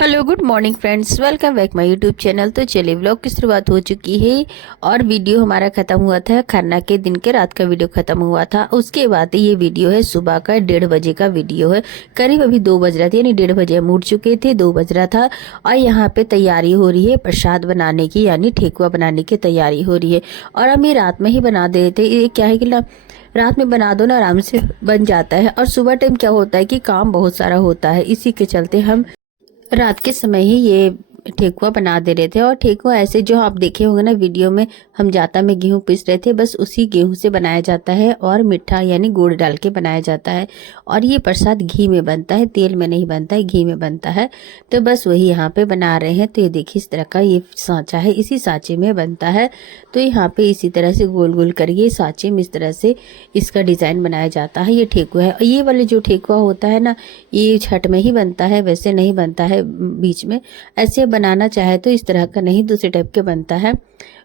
Hello good morning friends, welcome back my YouTube channel. तो चलिए vlog की शुरुआत हो चुकी है और वीडियो हमारा खत्म हुआ था खरना के दिन के रात का वीडियो खत्म हुआ था। उसके बाद ये वीडियो है सुबह का 1:30 बजे का वीडियो है। करीब अभी 2 बज रहा था, यानी 1:30 बजे हम उठ चुके थे, 2 बज रहा था और यहाँ पे तैयारी हो रही है प्रसाद बनाने की, यानी ठेकुआ बनाने की तैयारी हो रही है। और हम ये रात में ही बना दे रहे थे। ये क्या है कि ना, रात में बना दो ना, आराम से बन जाता है। और सुबह टाइम क्या होता है कि काम बहुत सारा होता है, इसी के चलते हम रात के समय ही ये ठेकुआ बना दे रहे थे। और ठेकुआ ऐसे जो आप देखे होंगे ना वीडियो में, हम जाता में गेहूं पीस रहे थे, बस उसी गेहूं से बनाया जाता है और मीठा यानी गुड़ डाल के बनाया जाता है। और ये प्रसाद घी में बनता है, तेल में नहीं बनता है, घी में बनता है। तो बस वही यहाँ पे बना रहे हैं। तो ये देखिए इस तरह का ये सांचा है, इसी सांचे में बनता है। तो यहाँ पे इसी तरह से गोल गोल करिए सांचे में, इस तरह से इसका डिजाइन बनाया जाता है। ये ठेकुआ है। और ये वाले जो ठेकुआ होता है ना, ये छठ में ही बनता है, वैसे नहीं बनता है बीच में। ऐसे बनाना चाहे तो इस तरह का नहीं, दूसरे टाइप के बनता है।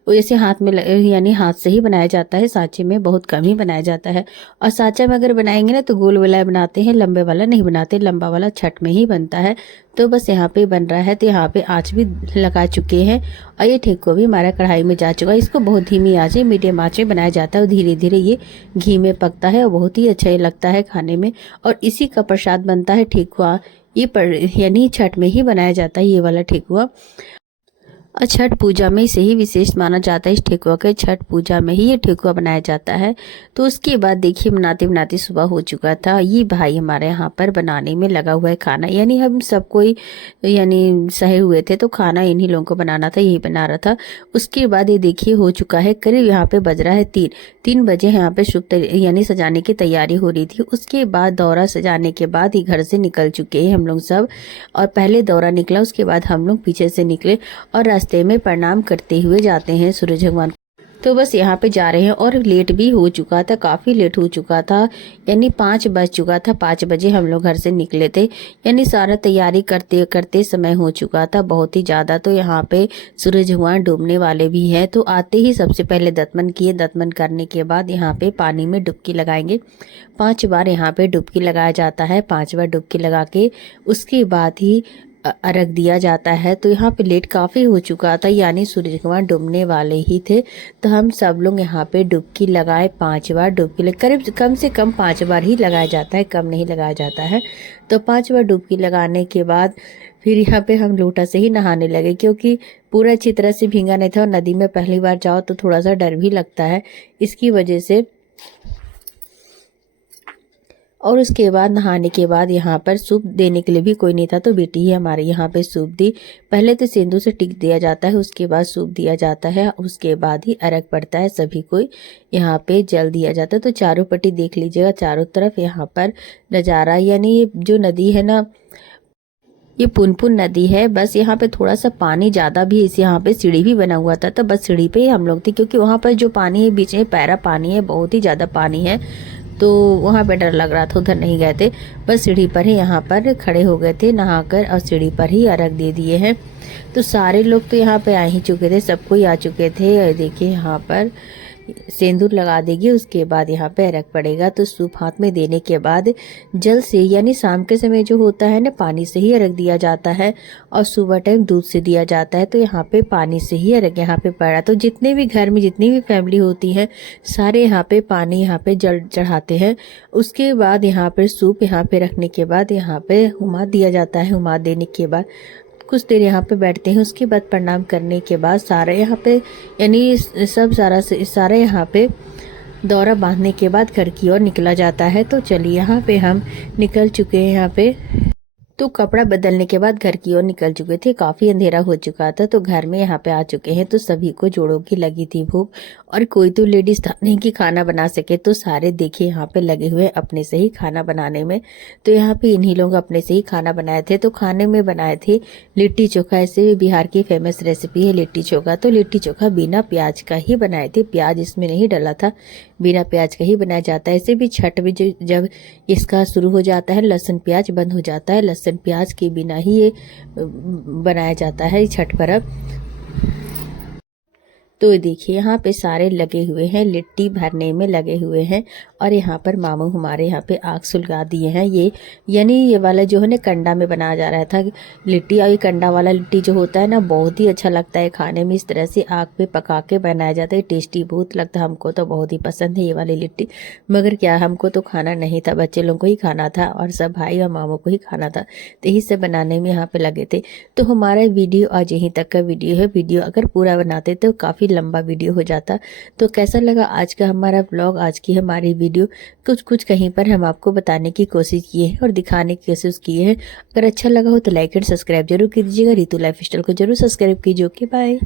वो जैसे हाथ में यानी हाथ से ही बनाया जाता है, सांचे में बहुत कम ही बनाया जाता है। और सांचा में अगर बनाएंगे ना तो गोल वाला बनाते हैं, लंबे वाला नहीं बनाते, लंबा वाला छठ में ही बनता है। तो बस यहाँ पे बन रहा है। तो यहाँ पे आँच भी लगा चुके हैं और ये ठेकुआ भी हमारा कढ़ाई में जा चुका है। इसको बहुत धीमी आँच है, मीडियम आँच में बनाया जाता है और धीरे धीरे ये घी में पकता है और बहुत ही अच्छा लगता है खाने में। और इसी का प्रसाद बनता है ठेकुआ। ये यानी छठ में ही बनाया जाता है ये वाला ठेकुआ। और छठ पूजा में इसे ही विशेष माना जाता है। इस ठेकुआ के छठ पूजा में ही ये ठेकुआ बनाया जाता है। तो उसके बाद देखिए बनाते बनाते सुबह हो चुका था। ये भाई हमारे यहाँ पर बनाने में लगा हुआ है खाना, यानी हम सब कोई यानी सहे हुए थे, तो खाना इन्हीं लोगों को बनाना था, यही बना रहा था। उसके बाद ये देखिए हो चुका है करीब, यहाँ पे बज रहा है 3 बजे। यहाँ पे शुभ यानी सजाने की तैयारी हो रही थी। उसके बाद दौरा सजाने के बाद ही घर से निकल चुके हैं हम लोग सब। और पहले दौरा निकला, उसके बाद हम लोग पीछे से निकले और रास्ते में प्रणाम करते हुए जाते हैं सूरज भगवान। तो बस यहाँ पे जा रहे हैं और लेट भी हो चुका था, काफ़ी लेट हो चुका था, यानी 5 बज चुका था। 5 बजे हम लोग घर से निकले थे, यानी सारा तैयारी करते करते समय हो चुका था बहुत ही ज़्यादा। तो यहाँ पे सूरज भगवान डूबने वाले भी हैं। तो आते ही सबसे पहले दतमन किए, दतमन करने के बाद यहाँ पे पानी में डुबकी लगाएंगे। 5 बार यहाँ पे डुबकी लगाया जाता है। 5 बार डुबकी लगा के उसके बाद ही अर्घ दिया जाता है। तो यहाँ पे लेट काफ़ी हो चुका था, यानी सूरज भगवान डूबने वाले ही थे। तो हम सब लोग यहाँ पे डुबकी लगाए, 5 बार डुबकी करीब कम से कम 5 बार ही लगाया जाता है, कम नहीं लगाया जाता है। तो 5 बार डुबकी लगाने के बाद फिर यहाँ पे हम लोटा से ही नहाने लगे, क्योंकि पूरा अच्छी तरह से भींगा नहीं था और नदी में पहली बार जाओ तो थोड़ा सा डर भी लगता है, इसकी वजह से। और उसके बाद नहाने के बाद यहाँ पर सूप देने के लिए भी कोई नहीं था, तो बेटी ही हमारे यहाँ पे सूप दी। पहले तो सिंदूर से टिक दिया जाता है, उसके बाद सूप दिया जाता है, उसके बाद ही अर्घ पड़ता है। सभी को यहाँ पे जल दिया जाता है। तो चारों पट्टी देख लीजिएगा, चारों तरफ यहाँ पर नज़ारा, यानी ये जो नदी है ना, ये पुनपुन नदी है। बस यहाँ पे थोड़ा सा पानी ज़्यादा भी, इस यहाँ पे सीढ़ी भी बना हुआ था, तो बस सीढ़ी पे ही हम लोग थे, क्योंकि वहाँ पर जो पानी है बीच में पैरा पानी है, बहुत ही ज़्यादा पानी है। तो वहाँ पे डर लग रहा था, उधर नहीं गए थे, बस सीढ़ी पर ही यहाँ पर खड़े हो गए थे नहाकर और सीढ़ी पर ही अर्घ दे दिए हैं। तो सारे लोग तो यहाँ पे आ ही चुके थे, सब कोई आ चुके थे। और देखिए यहाँ पर सिंदूर लगा देगी, उसके बाद यहाँ पे अर्घ पड़ेगा। तो सूप हाथ में देने के बाद जल से, यानी शाम के समय जो होता है ना, पानी से ही अर्घ दिया जाता है और सुबह टाइम दूध से दिया जाता है। तो यहाँ पे पानी से ही अर्घ यहाँ पे पड़ा। तो जितने भी घर में जितनी भी फैमिली होती है, सारे यहाँ पे पानी यहाँ पे जल चढ़ाते हैं। उसके बाद यहाँ पे सूप यहाँ पे रखने के बाद यहाँ पे हुमा दिया जाता है। हुमा देने के बाद कुछ देर यहाँ पे बैठते हैं। उसके बाद प्रणाम करने के बाद सारे यहाँ पे, यानी सब सारा यहाँ पे दौरा बांधने के बाद घर की ओर निकला जाता है। तो चलिए यहाँ पे हम निकल चुके हैं। यहाँ पे तो कपड़ा बदलने के बाद घर की ओर निकल चुके थे, काफ़ी अंधेरा हो चुका था। तो घर में यहाँ पे आ चुके हैं। तो सभी को जोड़ों की लगी थी भूख, और कोई तो लेडीज था नहीं कि खाना बना सके, तो सारे देखिए यहाँ पे लगे हुए अपने से ही खाना बनाने में। तो यहाँ पे इन्हीं लोग अपने से ही खाना बनाए थे। तो खाने में बनाए थे लिट्टी चोखा, ऐसे भी बिहार की फेमस रेसिपी है लिट्टी चोखा। तो लिट्टी चोखा बिना प्याज का ही बनाए थे, प्याज इसमें नहीं डला था, बिना प्याज का ही बनाया जाता है। ऐसे भी छठ में जब इसका शुरू हो जाता है, लहसुन प्याज बंद हो जाता है, लहसुन प्याज के बिना ही ये बनाया जाता है छठ पर्व। तो देखिए यहाँ पे सारे लगे हुए हैं, लिट्टी भरने में लगे हुए हैं। और यहाँ पर मामू हमारे यहाँ पे आग सुलगा दिए हैं। ये यानी ये वाला जो है ना कंडा में बनाया जा रहा था लिट्टी। और ये कंडा वाला लिट्टी जो होता है ना बहुत ही अच्छा लगता है खाने में। इस तरह से आग पे पका के बनाया जाता है, टेस्टी बहुत लगता है। हमको तो बहुत ही पसंद है ये वाली लिट्टी। मगर क्या हमको तो खाना नहीं था, बच्चे लोगों को ही खाना था और सब भाई और मामू को ही खाना था, तो यही सब बनाने में यहाँ पे लगे थे। तो हमारा वीडियो आज यहीं तक का वीडियो है। वीडियो अगर पूरा बनाते तो काफ़ी लंबा वीडियो हो जाता। तो कैसा लगा आज का हमारा ब्लॉग, आज की हमारी वीडियो? कुछ कुछ कहीं पर हम आपको बताने की कोशिश किए हैं और दिखाने की कोशिश किए हैं। अगर अच्छा लगा हो तो लाइक एंड सब्सक्राइब जरूर कीजिएगा। रितु लाइफ स्टाइल को जरूर सब्सक्राइब कीजिए। Okay bye.